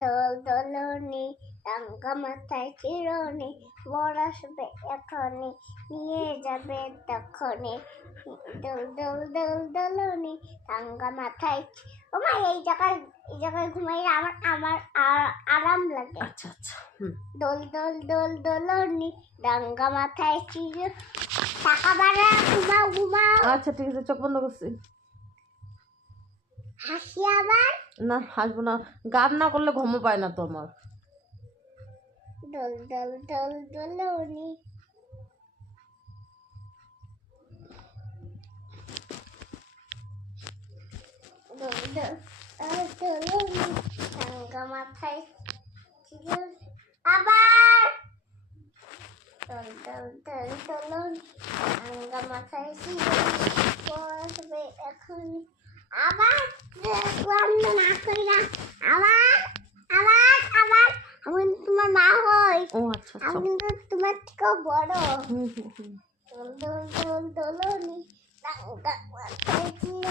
দোল দোলনি রাঙ্গা মাথায় চিরনি বর আসবে এখনি নিয়ে যাবে তখনই দোল দোল দোল দোলনি রাঙ্গা মাথায় ও মা এই জায়গায় ঘুমাইলে আমার আমার আরাম লাগে। আচ্ছা আচ্ছা দোল দোল দোল দোলনি রাঙ্গা মাথায় চির টাকা বাড়া ঘুমাও ঘুমাও। আচ্ছা ঠিক আছে, চোখ বন্ধ করছি। হাসি আবার না হাসবো না, গান না করলে ঘুমো পায় না তো আমার। দোল দোল দোল দোলনি দোল দোল দোলনি রাঙ্গা মাথায় চির আবার দোল দোল দোল দোলনি রাঙ্গা মাথায় চির পড়বে এখন আবার বন্ধ না কইরা আবার আবার আবার আমি তোমার মা হই। ও আচ্ছা আচ্ছা, আমি কিন্তু তোমার থেকেও বড়। হুম হুম হুম। দোল দোল দোল দোলনি রাঙ্গা মাথায় চির